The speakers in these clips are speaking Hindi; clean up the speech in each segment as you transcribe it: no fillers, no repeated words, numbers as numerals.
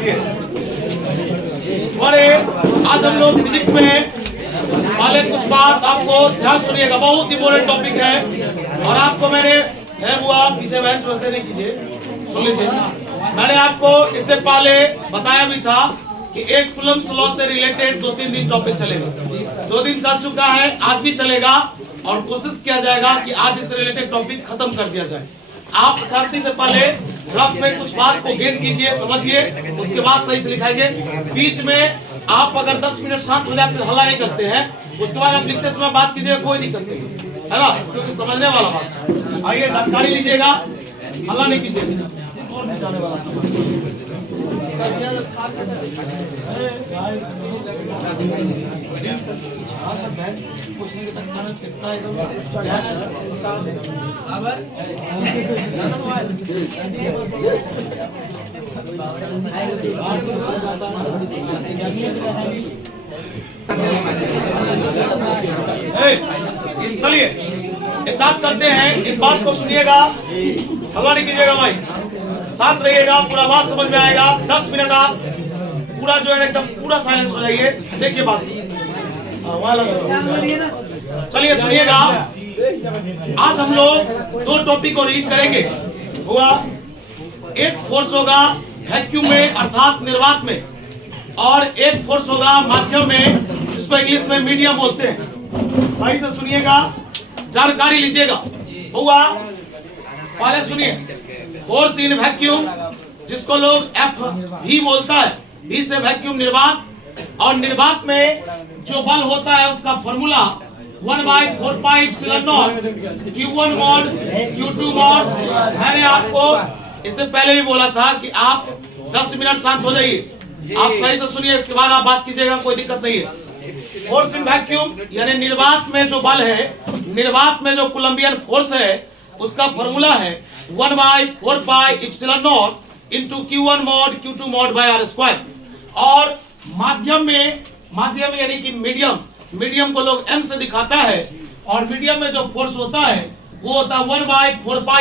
बैठिए। और आज हम लोग फिजिक्स में पहले कुछ बात आपको ध्यान सुनिएगा, बहुत इंपॉर्टेंट टॉपिक है। और आपको मैंने हुआ पीछे बेंच वैसे नहीं कीजिए, सुन लीजिए। मैंने आपको इससे पहले बताया भी था कि एक कूलम्ब्स लॉ से रिलेटेड 2-3 दिन टॉपिक चलेगा। 2 दिन चल चुका है, आज भी चलेगा और कोशिश किया जाएगा कि आज इससे रिलेटेड टॉपिक खत्म कर दिया जाए। आप शांति से पहले रफ में कुछ बात को गेन कीजिए, समझिए, उसके बाद सही से लिखाएंगे। बीच में आप अगर 10 मिनट शांत हो जाते हल्ला नहीं करते हैं, उसके बाद आप लिखते समय बात कीजिएगा, कोई दिक्कत नहीं है ना, क्योंकि समझने वाला बात। आइए जानकारी लीजिएगा, हल्ला नहीं कीजिएगा। चलिए स्टार्ट करते हैं। इस बात को सुनिएगा, हल्ला नहीं कीजिएगा भाई, शांत रहिएगा, पूरा बात समझ में आएगा। 10 मिनट आप पूरा जो है एकदम पूरा साइलेंस हो जाइए, देखिए बात। चलिए सुनिएगा, आज हम लोग 2 टॉपिक को रीड करेंगे। हुआ एक फोर्स होगा वैक्यूम में अर्थात निर्वात में, और एक फोर्स होगा माध्यम में, जिसको इंग्लिश में मीडियम बोलते हैं। सही से सुनिएगा, जानकारी लीजिएगा। हुआ पहले सुनिए, फोर्स इन वैक्यूम, जिसको लोग एफ भी बोलता है, भी से वैक्यूम निर्वात, और निर्वात में जो बल होता है उसका formula 1/4πε0 Q1 mod Q2 mod। मैंने आपको इससे पहले भी बोला था कि आप 10 मिनट शांत हो जाइए, आप सही से सुनिए, इसके बाद आप बात कीजिएगा, कोई दिक्कत नहीं है। फोर्स इन वैक्यूम यानी निर्वात में जो बल है, निर्वात में जो कोलंबियन फोर्स है, उसका फॉर्मूला है 1/4πε0 into Q1 mod Q2 mod by r²। और माध्यम में, माध्यम यानी कि मीडियम, मीडियम को लोग m से दिखाता है, और मीडियम में जो फोर्स होता है वो होता है 1/4πε,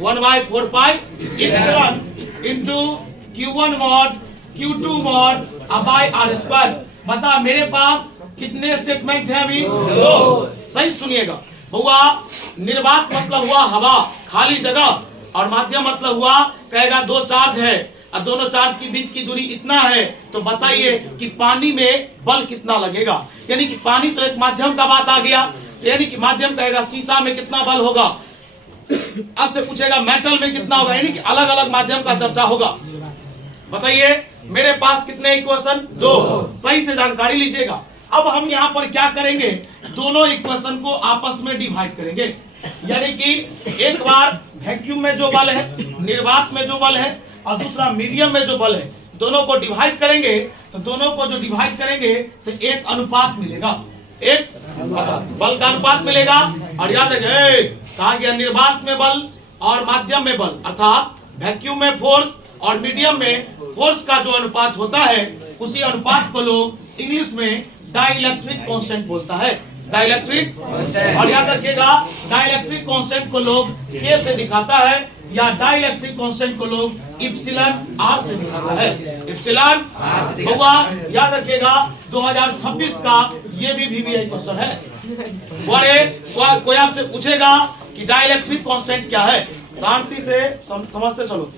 1/4πε into Q1 mod Q2 mod by r²। बता मेरे पास कितने स्टेटमेंट है अभी? 2। सही सुनिएगा। हुआ निर्वात मतलब हुआ हवा, खाली जगह, और माध्यम मतलब हुआ कहेगा 2 चार्ज है और दोनों चार्ज के बीच की दूरी इतना है, तो बताइए कि पानी में बल कितना लगेगा। यानी कि पानी तो एक माध्यम का बात आ गया, यानी कि माध्यम कहेगा शीशा में कितना बल होगा, आपसे पूछेगा मेटल में कितना होगा, यानी कि अलग अलग माध्यम का चर्चा होगा। बताइए मेरे पास कितने इक्वेशन? 2। सही से जानकारी लीजिएगा। अब हम यहाँ पर क्या करेंगे, दोनों इक्वेशन को आपस में डिवाइड करेंगे। यानी कि एक बार वैक्यूम में जो बल है, निर्वात में जो बल है, और दूसरा मीडियम में जो बल है, दोनों को डिवाइड करेंगे। तो दोनों को जो डिवाइड करेंगे तो एक अनुपात मिलेगा, एक बल का अनुपात मिलेगा। और याद रखिए कहा गया निर्वात में बल और माध्यम में बल, अर्थात वैक्यूम में फोर्स और मीडियम में फोर्स का जो अनुपात होता है, उसी अनुपात को लोग इंग्लिश में डाइलेक्ट्रिक कांस्टेंट बोलता है, डाइलेक्ट्रिक। और याद रखिएगा डाइलेक्ट्रिक कांस्टेंट को लोग K से दिखाता है, या डाइलेक्ट्रिक कांस्टेंट को लोग इप्सिलॉन R से दिखाता है, इप्सिलॉन होगा। याद रखिएगा 2026 का ये भी VBI क्वेश्चन है। कोई आपसे पूछेगा कि डाइलेक्ट्रिक कांस्टेंट क्या है, शांति से समझते चलो।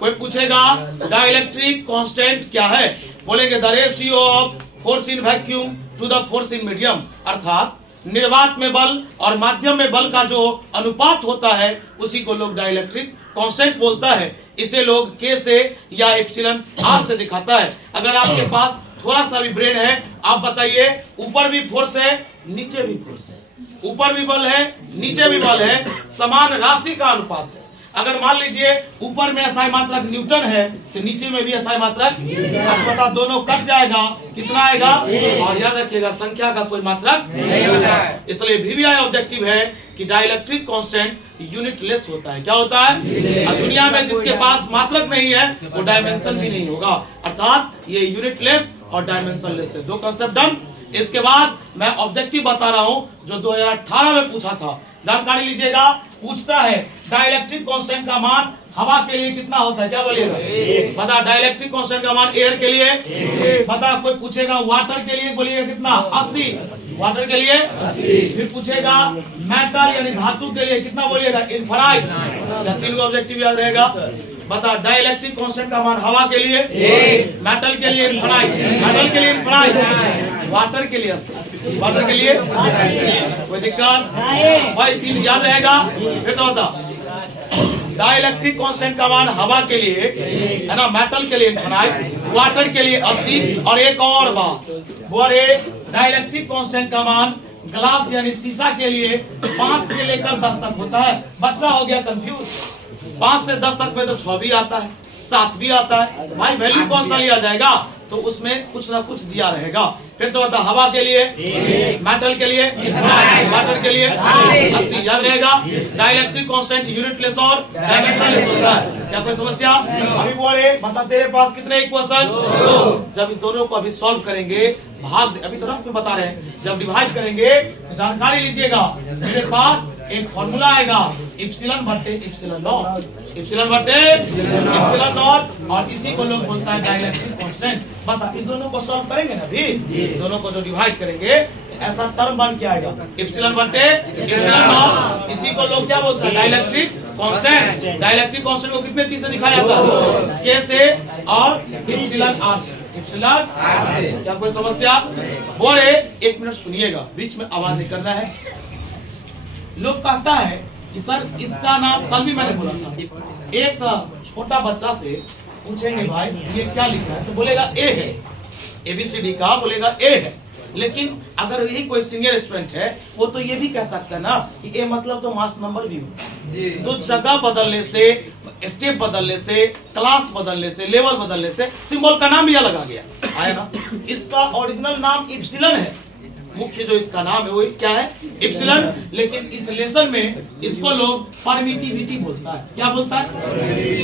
कोई पूछेगा डाइलेक्ट्रिक कांस्टेंट क्या है, बोलेंगे the ratio of force in vacuum to the force in medium, अर्थात निर्वात में बल और माध्यम में बल का जो अनुपात होता है उसी को लोग डाइलेक्ट्रिक कांस्टेंट बोलता है। इसे लोग K से या एप्सिलॉन R से दिखाता है। अगर आपके पास थोड़ा सा भी ब्रेन है, आप बताइए, ऊपर भी फोर्स है, नीचे भी फोर्स है, ऊपर भी बल है, नीचे भी बल है, समान राशि का अनुपात है। अगर मान लीजिए ऊपर में SI मात्रक न्यूटन है, तो नीचे में भी SI मात्रक, आपको पता दोनों कट जाएगा, कितना आएगा? और याद रखिएगा संख्या का कोई मात्रक नहीं होता है। इसलिए VBI ऑब्जेक्टिव है कि डाइलेक्ट्रिक कांस्टेंट यूनिटलेस होता है। क्या होता है? और दुनिया में जिसके पास मात्रक नहीं है वो डायमेंशन भी नहीं होगा, अर्थात ये यूनिटलेस और डायमेंशनलेस है। 2 कंसेप्ट डन। इसके बाद मैं ऑब्जेक्टिव बता रहा हूं जो 2018 में पूछा था, जानकारी लीजिएगा। पूछता है डाइलेक्ट्रिक कांस्टेंट का मान हवा के लिए कितना होता है, क्या बोलिएगा? बता डाइलेक्ट्रिक कांस्टेंट का मान एयर के लिए बता। कोई पूछेगा वाटर के लिए, बोलिएगा कितना? 80। वाटर के लिए 80। फिर पूछेगा मेटल यानी धातु के लिए कितना, बोलिएगा? इनफाइनाइट। या 3 ऑब्जेक्टिव याद रहेगा। बता डाइलेक्ट्रिक कांस्टेंट का मान हवा के लिए मेटल के लिए इनफाइनाइट, मेटल के लिए इनफाइनाइट, वाटर के लिए 80, वाटर के लिए कोई दिक्कत भाई? 3 याद रहेगा। फिर से बता डाइलेक्ट्रिक कांस्टेंट का मान हवा के लिए है ना, मेटल के लिए इनफाइनाइट, वाटर के लिए 80। और एक और बात बोले डाइलेक्ट्रिक कांस्टेंट का मान ग्लास यानी शीशा के लिए 5 से लेकर 10 तक होता है। बच्चा हो गया कंफ्यूज, 5 से 10 तक में तो 6 भी आता है, 7 भी आता है। भाई वैल्यू कौन सा लिया जाएगा? तो उसमें कुछ ना कुछ दिया रहेगा। फिर से बता हवा के लिए मेटल के लिए वाटर के लिए 80 याद रहेगा। डाइलेक्ट्रिक कांस्टेंट यूनिटलेस और डायमेंशनलेस होता है। क्या कोई समस्या? अभी बोले बता तेरे पास कितने इक्वेशन? 2। जब इस दोनों को अभी सॉल्व करेंगे, भाग अभी तो रफ में बता रहे हैं, जब डिवाइड करेंगे तो जानकारी लीजिएगा। मेरे पास एक फॉर्मूला आएगा इप्सिलॉन बटे इप्सिलॉन नॉट, इप्सिलॉन बटे इप्सिलॉन नॉट, और इसी को लोग बोलता है डाइलेक्ट्रिक कांस्टेंट। बता इस दोनों को सॉल्व करेंगे ना, अभी दोनों को जो डिवाइड करेंगे ऐसा टर्म बन के आएगा इप्सिलॉन बटे इप्सिलॉन नॉट। इसी को लोग क्या बोलते हैं? Dielectric constant. डाइलेक्ट्रिक कांस्टेंट को कितने चीज से दिखाया जाता है? के से और इप्सिलॉन आर से, इप्सिलॉन आर से। क्या कोई समस्या? बोले 1 मिनट सुनिएगा, बीच में आवाज नहीं करना है। लोग कहता है कि सर इसका नाम, कल भी मैंने बोला था, एक छोटा बच्चा से पूछेंगे भाई ये क्या लिखा है, तो बोलेगा ए है, ABCD का बोलेगा ए है। लेकिन अगर यही कोई सीनियर स्टूडेंट है वो तो ये भी कह सकता है ना कि ए मतलब तो मास नंबर भी हो। तो जगह बदलने से, स्टेप बदलने से, क्लास बदलने से, लेवल बदलने से सिंबल का नाम भी अलग आ गया आया ना। इसका ओरिजिनल नाम इप्सिलॉन है, मुख्य जो इसका नाम है वो क्या है? इप्सिलॉन। लेकिन इस लेसन में इसको लोग परमिटिविटी बोलता है। क्या बोलता है?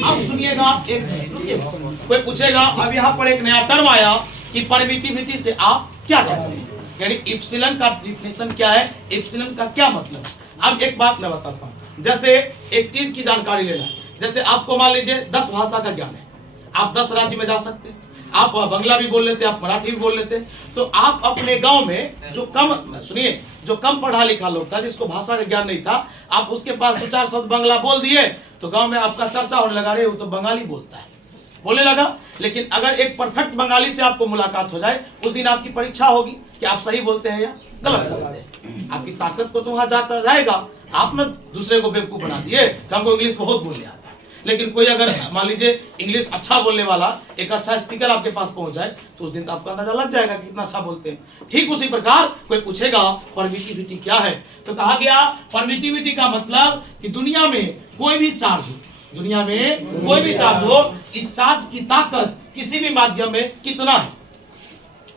अब सुनिएगा, एक कोई पूछेगा, अब यहाँ पर एक नया टर्म आया कि परमिटिविटी से आप क्या चाहते हैं, यानी इप्सिलॉन का डिफिनेशन क्या है, इप्सिलॉन का क्या मतलब। अब एक बात मैं बताता हूँ, जैसे एक चीज की जानकारी लेना है। जैसे आपको मान लीजिए 10 भाषा का ज्ञान है, आप 10 राज्य में जा सकते हैं, आप बांग्ला भी बोल लेते, आप मराठी भी बोल लेते। तो आप अपने गांव में जो कम, सुनिए, जो कम पढ़ा लिखा लोग था, जिसको भाषा का ज्ञान नहीं था, आप उसके पास 2-4 शब्द बांग्ला बोल दिए तो गांव में आपका चर्चा होने लगा, रे वो तो बंगाली बोलता है, बोलने लगा। लेकिन अगर एक परफेक्ट बंगाली से आपको मुलाकात हो जाए, उस दिन आपकी परीक्षा होगी कि आप सही बोलते हैं या गलत बोलते हैं। आपकी ताकत को तो वहां जाता जाएगा। आप ना दूसरे को बेवकूफ बना दिए कि हमको इंग्लिश बहुत बोलने आता है। लेकिन कोई अगर मान लीजिए इंग्लिश अच्छा बोलने वाला एक अच्छा स्पीकर आपके पास पहुंच जाए तो उस दिन तो आपका अंदाजा लग जाएगा कि कितना अच्छा बोलते हैं। ठीक उसी प्रकार कोई पूछेगा परमिटिविटी क्या है, तो कहा गया परमिटिविटी का मतलब कि दुनिया में कोई भी चार्ज हो, दुनिया में कोई भी चार्ज हो, इस चार्ज की ताकत किसी भी माध्यम में कितना है।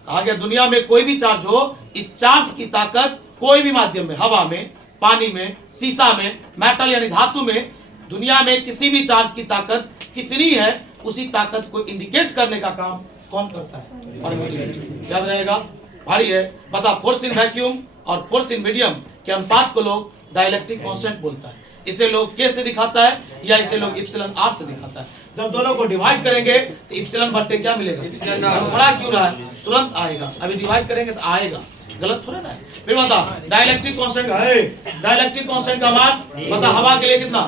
कहा गया दुनिया में कोई भी चार्ज हो, इस चार्ज की ताकत कोई भी माध्यम में, हवा में, पानी में, शीशा में, मेटल यानी धातु में, दुनिया में किसी भी चार्ज की ताकत कितनी है, उसी ताकत को इंडिकेट करने का काम कौन करता है? परमिटिविटी। याद रहेगा, भारी है। बता फोर्स इन वैक्यूम और फोर्स इन मीडियम के अनुपात को लोग डाइलेक्ट्रिक कांस्टेंट बोलता है। इसे लोग के से दिखाता है या इसे लोग इप्सिलॉन आर से दिखाता है। जब दोनों को डिवाइड करेंगे तो इप्सिलॉन बटे क्या मिलेगा? बड़ा क्यों रहा है? तुरंत आएगा। अभी डिवाइड करेंगे तो आएगा, गलत थोड़ा ना है। फिर बता डाइलेक्ट्रिक कांस्टेंट का है, डाइलेक्ट्रिक कांस्टेंट का मान बता। हवा के लिए कितना?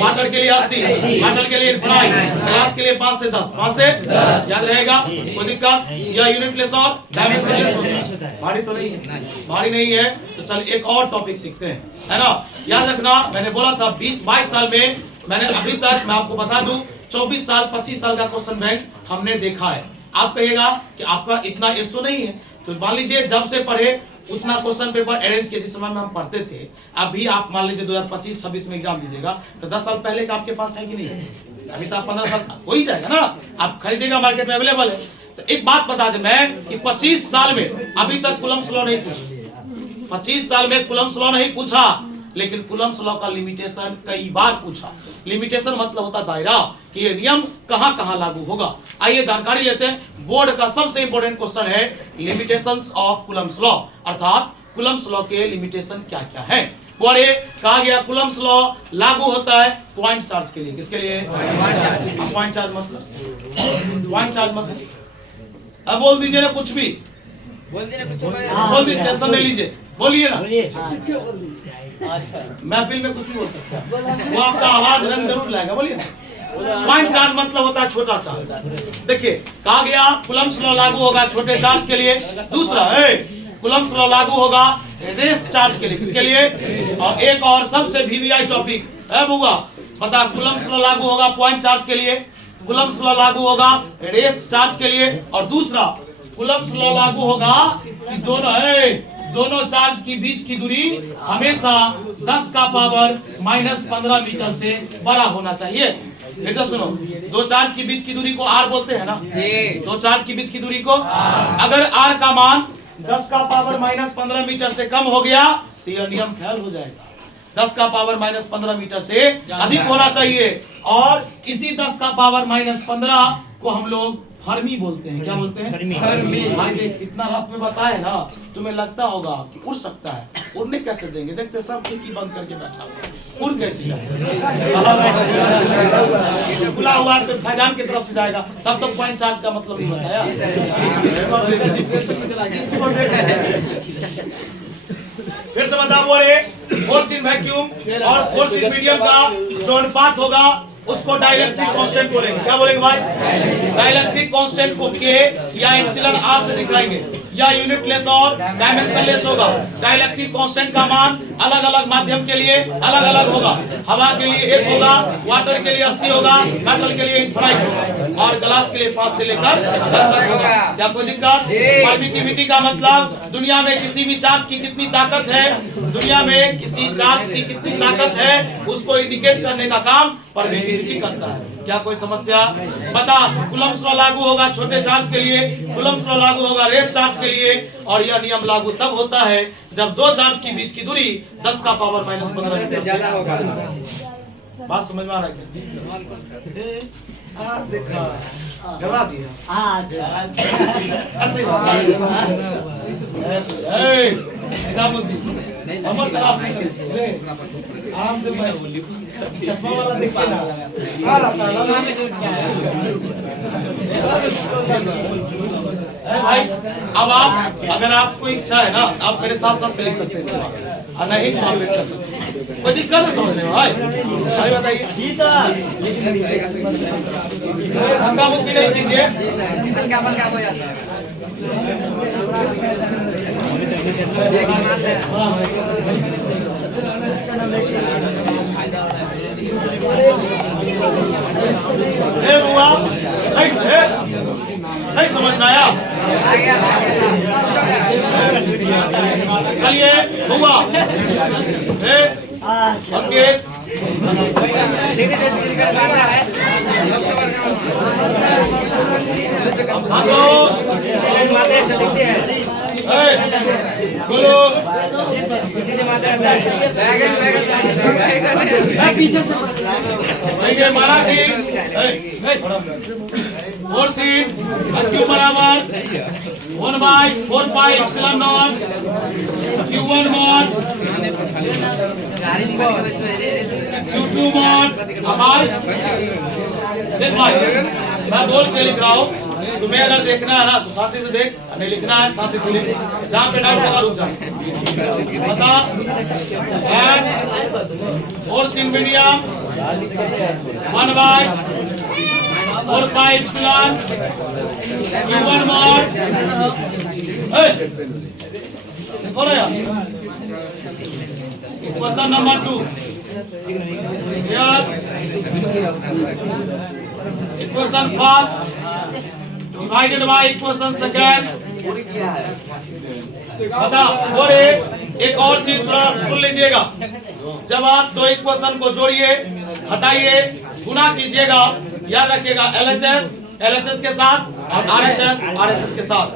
वाटर के लिए 80, मेटल के लिए इनफाइनाइट, ग्लास के लिए 5 से 10, 5 से 10 याद रहेगा। कोई दिक्कत? या यूनिटलेस और डायमेंशनलेस होता है। भारी तो नहीं है, भारी नहीं है। तो चल एक और टॉपिक सीखते हैं, है ना। याद रखना, मैंने बोला था 20-22 साल में मैंने अभी तक, मैं आपको बता दूं, 24 साल 25 साल का क्वेश्चन बैंक हमने देखा है। आप कहिएगा कि आपका इतना एज तो नहीं है, तो मान लीजिए जब से पढ़े उतना क्वेश्चन पेपर अरेंज किए जिस समय में हम पढ़ते थे। अभी आप मान लीजिए 2025-26 में एग्जाम दीजिएगा तो 10 साल पहले का आपके पास है कि नहीं है? अभी तो आप 15 साल हो ही जाएगा ना, आप खरीदेगा, मार्केट में अवेलेबल है। तो एक बात बता दें मैं कि 25 साल में अभी तक कूलम्ब्स लॉ नहीं पूछा, 25 साल में कूलम्ब्स लॉ नहीं पूछा, लेकिन कूलम्ब्स लॉ का लिमिटेशन कई बार पूछा। लिमिटेशन मतलब होता दायरा कि ये नियम कहां कहां लागू होगा। आइए जानकारी लेते हैं। बोर्ड का सबसे इंपॉर्टेंट क्वेश्चन है लिमिटेशंस ऑफ कूलम्ब्स लॉ, अर्थात कूलम्ब्स लॉ के लिमिटेशन क्या क्या है। और ये कहा गया कूलम्स लॉ लागू होता है पॉइंट चार्ज के लिए। किसके लिए? पॉइंट चार्ज मतलब पॉइंट चार्ज मतलब अब बोल दीजिए ना कुछ भी बोल दीजिए, टेंशन नहीं लीजिए, बोलिए ना। अच्छा महफिल में कुछ भी बोल सकता है, वो आपका आवाज रंग जरूर लाएगा, बोलिए ना। पॉइंट चार्ज मतलब होता है छोटा चार्ज। देखिए कहा गया कूलम्स लॉ लागू होगा छोटे चार्ज के लिए। दूसरा कूलम्स लॉ लागू होगा रेस्ट चार्ज के लिए। किसके लिए? और एक और सबसे वीवीआई टॉपिक है बुआ, बता कूलम्स लॉ लागू होगा पॉइंट चार्ज के लिए, कूलम्स लॉ लागू होगा रेस्ट चार्ज के लिए, और दूसरा कूलम्स लॉ लागू होगा कि दोनों चार्ज की बीच की दूरी हमेशा 10 का पावर -15 मीटर से बड़ा होना चाहिए। फिर से सुनो, दो चार्ज की बीच की दूरी को आर बोलते हैं ना, दो चार्ज की बीच की दूरी को अगर आर का मान 10 का पावर -15 मीटर से कम हो गया तो यह नियम फेल हो जाएगा। 10 का पावर -15 मीटर से अधिक होना चाहिए, और इसी 10 का पावर -15 को हम लोग फर्मी बोलते हैं। क्या बोलते हैं? फर्मी। भाई देख इतना रात में बताए ना, तुम्हें लगता होगा कि उड़ सकता है, उड़ने कैसे देंगे? देखते सब खिड़की बंद करके बैठा हुआ, उड़ कैसे खुला हुआ तो फैजान की तरफ से जाएगा, तब तो पॉइंट चार्ज का मतलब नहीं बताया। फिर से बता बोले फोर्स इन वैक्यूम और फोर्स इन मीडियम का जो अनुपात होगा उसको डाइलेक्ट्रिक कांस्टेंट बोलेंगे। क्या बोलेंगे भाई? डाइलेक्ट्रिक कांस्टेंट को के या एप्सिलॉन आर से दिखाएंगे, या यूनिटलेस और डायमेंशनलेस होगा। डाइलेक्ट्रिक कांस्टेंट का मान अलग अलग माध्यम के लिए अलग अलग होगा। हवा के लिए 1 होगा, वाटर के लिए 80 होगा, मेटल के लिए इनफाइनाइट होगा, और ग्लास के लिए 5 से लेकर 10 तक होगा। क्या कोई दिक्कत? परमिटिविटी का मतलब दुनिया में किसी भी चार्ज की कितनी ताकत है, दुनिया में किसी चार्ज की कितनी ताकत है उसको इंडिकेट करने का काम परमिटिविटी करता है। क्या कोई समस्या? बता कूलम्स लॉ लागू होगा छोटे चार्ज के लिए, कूलम्स लॉ लागू होगा रेस्ट चार्ज के लिए, और यह नियम लागू तब होता है जब दो चार्ज की बीच की दूरी 10 का पावर -15 से ज्यादा होगा। बात समझ में आ रहा है? देखा घबरा दिया। ऐसे अमर तलाश नहीं करें, आराम से चश्मा वाला देखिए ना, भाई। अब आप अगर आपको इच्छा है ना आप मेरे साथ साथ लिख सकते हैं, और नहीं तो आप कर सकते, कोई दिक्कत है समझने में भाई? भाई बताइए जी सर, धक्का मुक्की नहीं कीजिए, हल्का हो जाता है। बुआ नहीं समझ में आया? चलिए बुआ बोलो पीछे से मारा कि फोर सी क्यू बराबर 1/4 pi epsilon not Q1 mod Q2 mod। देख भाई मैं बोल के लिख रहा हूँ, तुम्हें अगर देखना है ना तो साथी से देख, नहीं लिखना है साथी से लिख, जहाँ पे डाउट होगा रुक जा। बता force in medium 1/4 pi epsilon Q1 mod। Question number 2 equation first divided by equation second. बता और एक और चीज थोड़ा सुन लीजिएगा, जब आप दो इक्वेशन को जोड़िए हटाइए गुना कीजिएगा, याद रखिएगा LHS के साथ और RHS के साथ।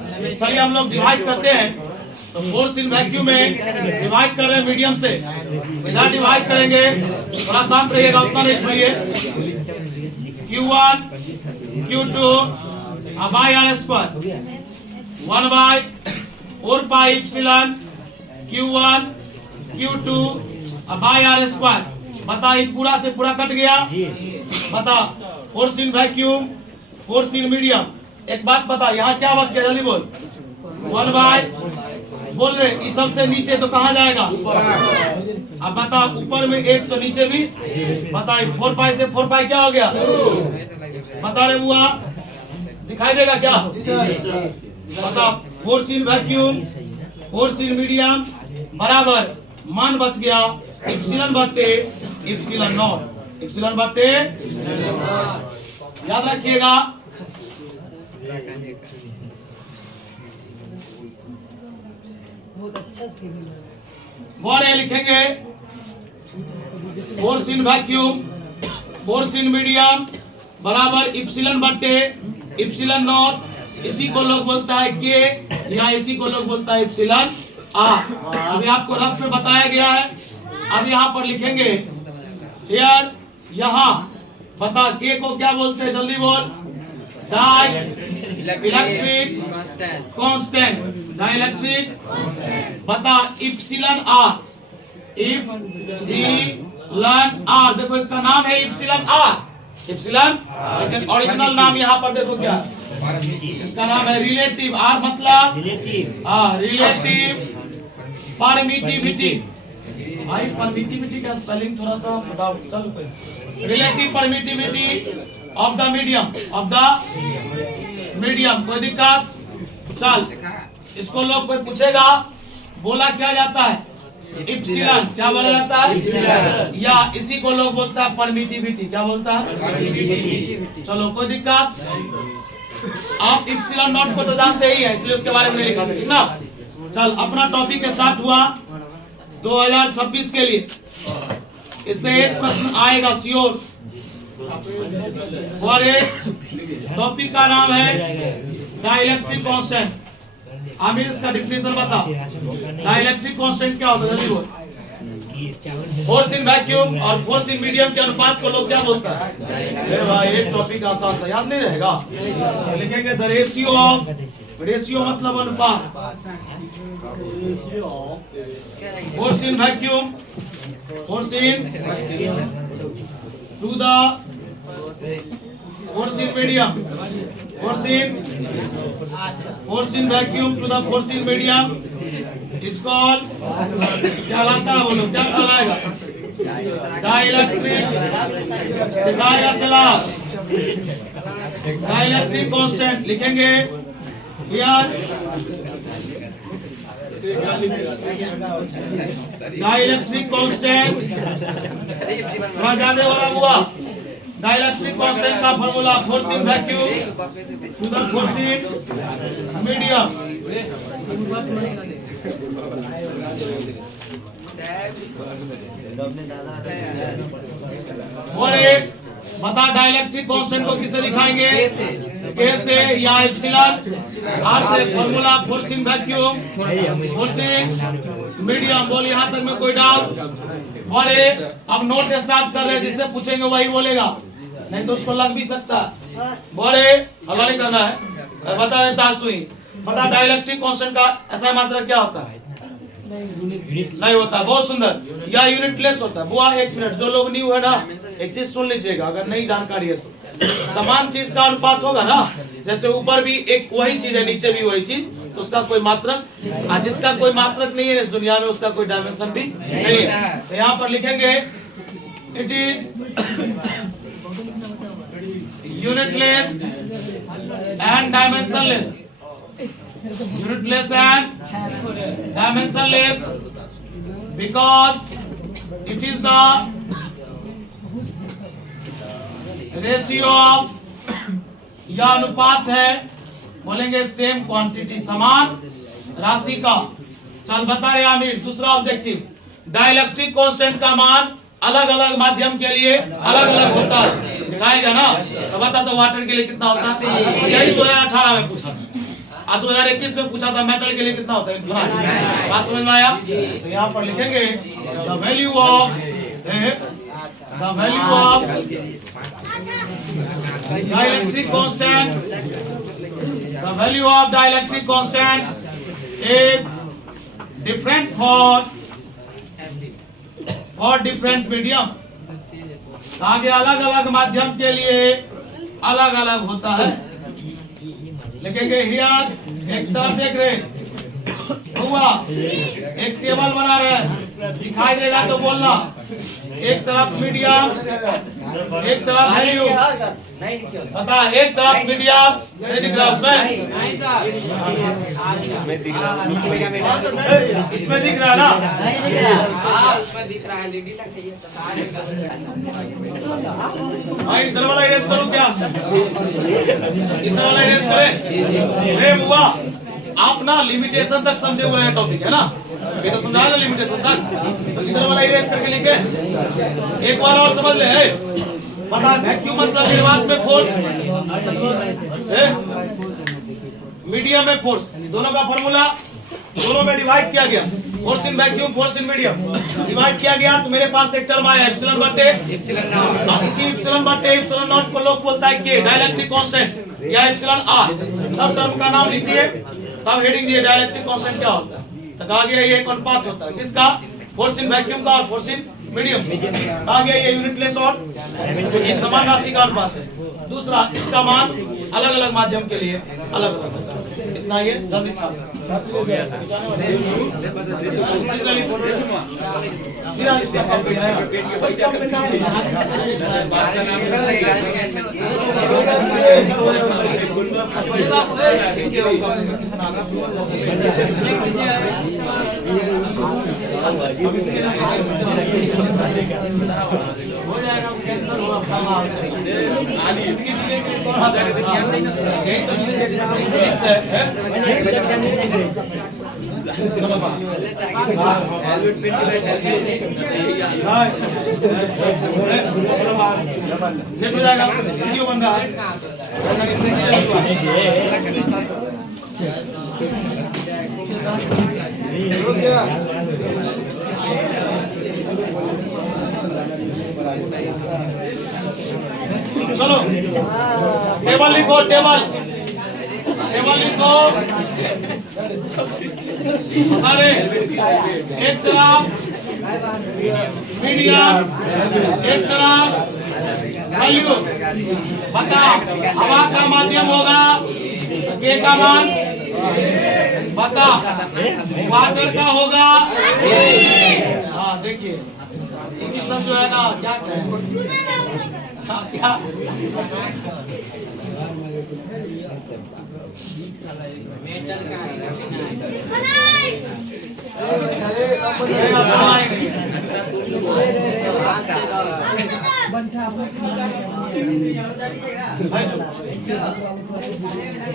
चलिए हम लोग डिवाइड करते हैं, तो फोर्स इन वैक्यूम में डिवाइड कर रहे हैं मीडियम से, इधर डिवाइड करेंगे, थोड़ा शांत रहिएगा, उतना नहीं खोलिए। Q1 Q2 by R square 1/4 pi epsilon Q1 Q2 by R square. बता ये पूरा से पूरा कट गया। बता force in vacuum, force in medium. एक बात बता यहाँ क्या बच गया, जल्दी बोल। 1 बाय, बोल रहे इस सबसे नीचे तो कहाँ जाएगा? अब बता ऊपर में 1 तो नीचे भी। बता 4 पाई से 4 पाई क्या हो गया? बता रे बुआ, दिखाई देगा क्या? बता force in vacuum, force in medium बराबर मान बच गया इप्सिलॉन बटे इप्सिलॉन नॉट। इप्सिलॉन बटे, याद रखिएगा। लिखेंगे force in vacuum, force in medium बराबर इप्सिलॉन बटे इप्सिलॉन नॉट। इसी को लोग बोलता है के, या इसी को लोग बोलता है इप्सिलॉन आर। अभी आपको रफ में बताया गया है। अब यहाँ पर लिखेंगे हियर, यहाँ बता के को क्या बोलते हैं, जल्दी बोल। Dielectric constant, dielectric. बता इप्सिलॉन आर, इप्सिलॉन आर। देखो इसका नाम है इप्सिलॉन आर, इप्सिलॉन, लेकिन ओरिजिनल नाम यहाँ पर देखो क्या, इसका नाम है रिलेटिव। आर मतलब रिलेटिव परमिटिविटी। भाई परमिटिविटी का स्पेलिंग थोड़ा सा बताओ, चल। Relative permittivity of the medium, of the medium. कोई दिक्कत? चल, इसको लोग कोई पूछेगा बोला क्या जाता है? इप्सिलॉन। क्या बोला जाता है? इप्सिलॉन। या इसी को लोग बोलता है परमिटिविटी। क्या बोलता है? परमिटिविटी। चलो कोई दिक्कत? आप इप्सिलॉन नॉट को तो जानते ही है, इसलिए उसके बारे में नहीं लिखा था, ठीक ना? चल, अपना टॉपिक स्टार्ट हुआ 2026 के लिए। इससे एक प्रश्न आएगा श्योर। और टॉपिक का नाम है डाइलेक्ट्रिक कांस्टेंट। आमिर इसका डिफिनेशन बता। डाइलेक्ट्रिक कांस्टेंट क्या होता है, जल्दी बोल। फोर्स इन वैक्यूम और फोर्स इन मीडियम के अनुपात को लोग क्या बोलता है? अरे भाई ये टॉपिक आसान सा याद नहीं रहेगा। लिखेंगे द रेशियो ऑफ, रेशियो मतलब अनुपात, force in vacuum, force in to the force in medium, force in vacuum to the force in medium is called, क्या लाता है बोलो, क्या कहलाएगा? डाइलेक्ट्रिक। सिखाएगा चला। डाइलेक्ट्रिक कांस्टेंट लिखेंगे here, डाइलेक्ट्रिक कांस्टेंट थोड़ा ज्यादा हो रहा हुआ। डाइलेक्ट्रिक कांस्टेंट का formula force in vacuum to the force in medium. और एक बता डाइलेक्ट्रिक कांस्टेंट को किससे दिखाएंगे? के से या इप्सिलॉन आर से। Formula force in vacuum, force in medium. बोल यहाँ तक में कोई डाउट? और अब नोट स्टार्ट कर रहे हैं, जिससे पूछेंगे वही बोलेगा, नहीं तो उसको लग भी सकता है। बोले हल्ला नहीं करना है, बता रहे ताज तू ही बता। डाइलेक्ट्रिक कांस्टेंट का ऐसा मात्रा क्या होता है? नहीं होता। बहुत सुंदर। या यूनिटलेस होता है। बुआ एक मिनट, जो लोग न्यू है ना एक चीज सुन लीजिएगा, अगर नहीं जानकारी है तो समान चीज का अनुपात होगा ना, जैसे ऊपर भी एक वही चीज है, नीचे भी वही चीज, तो उसका कोई मात्रक, जिसका कोई मात्रक नहीं है इस दुनिया में उसका कोई डायमेंशन भी नहीं है। तो यहाँ पर लिखेंगे it is unitless and dimensionless, unitless and dimensionless because it is the ratio of, यह अनुपात है, बोलेंगे सेम क्वांटिटी, समान राशि का। चल बता रहे आमिर, दूसरा ऑब्जेक्टिव, डाइलेक्ट्रिक कांस्टेंट का मान अलग अलग माध्यम के लिए अलग अलग होता है, सिखाएगा ना? तो बता तो वाटर के लिए कितना होता है? यही 2018 में पूछा था। 2021 में पूछा था मेटल के लिए कितना होता है? बात समझ में आया? तो यहाँ पर लिखेंगे the value of dielectric constant, the value of dielectric constant is different for for different medium. आगे अलग अलग माध्यम के लिए अलग अलग होता है। लिखेंगे हियर, एक तरफ देख रहे हुआ, एक टेबल बना रहे, दिखाई देगा तो बोलना। एक तरफ मीडियम, एक तरफ वैल्यू, पता एक तरफ मीडियम नहीं दिख रहा उसमें, इसमें दिख रहा है ना, भाई इधर वाला इरेज करूं क्या, इस वाला इरेज करें? हुआ आप ना लिमिटेशन तक समझे हुए हैं टॉपिक है ना, ये तो समझा ना लिमिटेशन तक, तो इधर वाला इरेज करके लिखे। एक बार और समझ ले, पता वैक्यूम मतलब निर्वात में फोर्स, मीडियम में फोर्स, दोनों का फॉर्मूला दोनों में डिवाइड किया गया, force in vacuum, force in medium divide किया गया, तो मेरे पास एक टर्म आया एप्सिलॉन बटे एप्सिलॉन। इसी एप्सिलॉन बटे एप्सिलॉन नॉट को लोग बोलता है के डाइलेक्ट्रिक कांस्टेंट या एप्सिलॉन आर, सब टर्म का नाम लिख दिए, तब हेडिंग दिए डाइलेक्ट्रिक कांस्टेंट क्या होता है, तो कहा गया ये एक अनुपात होता है किसका, फोर्स इन वैक्यूम का और फोर्स इन मीडियम। कहा गया ये यूनिटलेस और समान राशि का अनुपात है। दूसरा, इसका मान अलग अलग माध्यम के लिए अलग अलग होता है। इतना ये जल्दी छाप हो जाएगा, कैंसर होगा, वीडियो बन रहा है। चलो टेबल लिखो, टेबल लिखो, अरे एक तरफ मीडियम, एक तरफ वैल्यू, बता हवा का माध्यम होगा के का मान, बता वाटर का होगा, हाँ देखिए ये सब जो है ना क्या कहें, हाँ क्या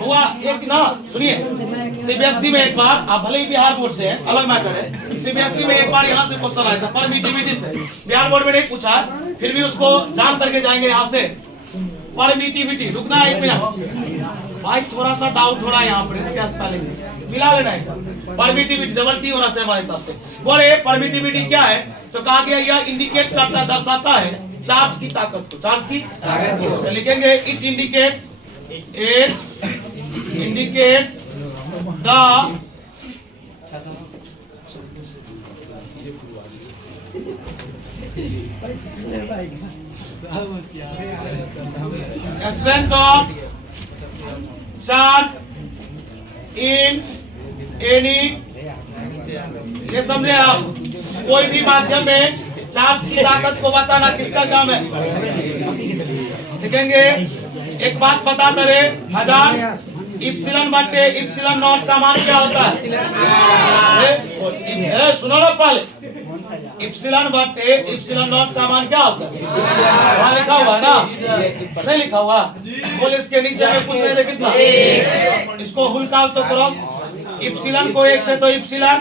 हुआ एक ना, सुनिए सीबीएसई में एक बार, आप भले ही बिहार बोर्ड से है, अलग मैटर है, सीबीएसई में एक बार यहाँ से क्वेश्चन आया था परमिटिविटी से, बिहार बोर्ड में नहीं पूछा, फिर भी उसको जान करके जाएंगे यहाँ से। परमिटिविटी, रुकना एक मिनट भाई, थोड़ा सा डाउट हो रहा है यहाँ पर, इसके स्पेलिंग मिला लेना है। परमिटिविटी डबल टी होना चाहिए हमारे हिसाब से। बोले परमिटिविटी क्या है, तो कहा गया यह इंडिकेट करता, दर्शाता है चार्ज की ताकत को, चार्ज की ताकत को, तो लिखेंगे it indicates the strength of charge in any, ये समझे आप, कोई भी माध्यम में चार्ज की ताकत को बताना किसका काम है। लिखेंगे एक बात बता करे, हजार इप्सिलॉन बटे इप्सिलॉन नॉट का मान क्या होता है, सुनो ना पहले, इप्सिलॉन बटे इप्सिलॉन नॉट का मान क्या होता है, वहाँ लिखा हुआ ना, नहीं लिखा हुआ, बोल इसके नीचे में पूछ रहे थे कितना, इसको हुल्का तो क्रॉस, इप्सिलॉन को एक से तो इप्सिलॉन,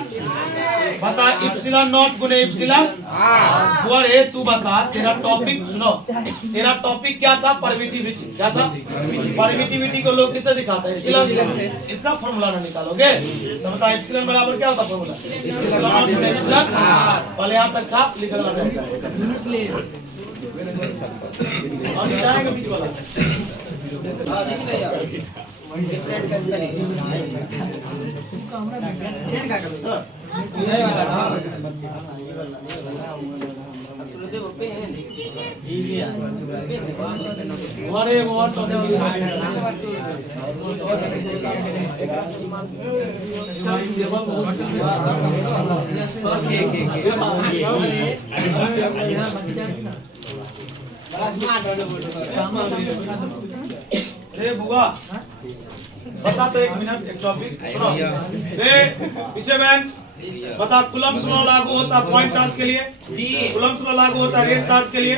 बता इप्सिलॉन नॉट गुने इप्सिलॉन, अरे तू बता तेरा टॉपिक, सुनो तेरा टॉपिक क्या था, परमिटिविटी, क्या था, परमिटिविटी को लोग किसे दिखाते हैं, इप्सिलॉन से, इसका फॉर्मूला ना निकालोगे तो बता इप्सिलॉन बराबर क्या होता है फॉर्मूला, इप्सिलॉन नॉट गुने इप्सिलॉन, पहले यहाँ तक छाप लिखना चाहिए, और जाएंगे बीच वाला सर और एक और टॉपिक बुआ बता तो 1 मिनट एक टॉपिक सुनो रे पीछे बेंच बता कुलम्ब्स लॉ लागू होता है पॉइंट चार्ज के लिए कुलम्ब्स लॉ लागू होता है रेस चार्ज के लिए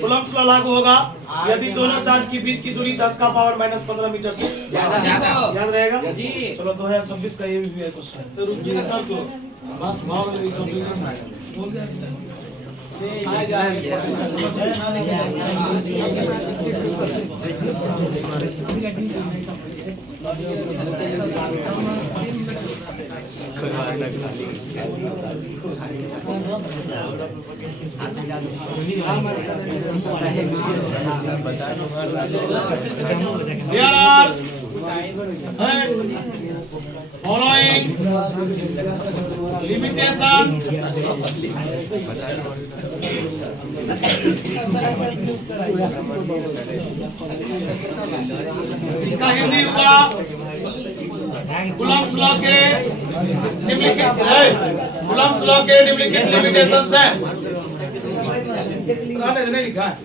कुलम्ब्स लॉ लागू होगा यदि दोनों चार्ज के बीच की दूरी 10 का पावर -15 मीटर से ज्यादा याद रहेगा चलो 2026 का ये भी है क्वेश्चन बस भाव There are following limitations इसका हिंदी हुआ कुलम्ब्स लॉ के निम्नलिखित लिमिटेशंस हैं नहीं लिखा है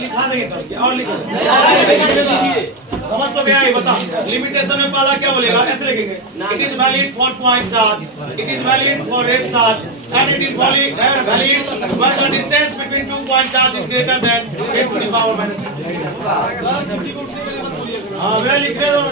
लिखा देंगे और लिखो समझ तो गया ये बता लिमिटेशन में पहला क्या बोलेगा ऐसे लिखेंगे it is valid for point charge it is valid for rest charge and it is valid when the distance between 2 point charge is greater than 10 to the power हां वे लिख रहा हूं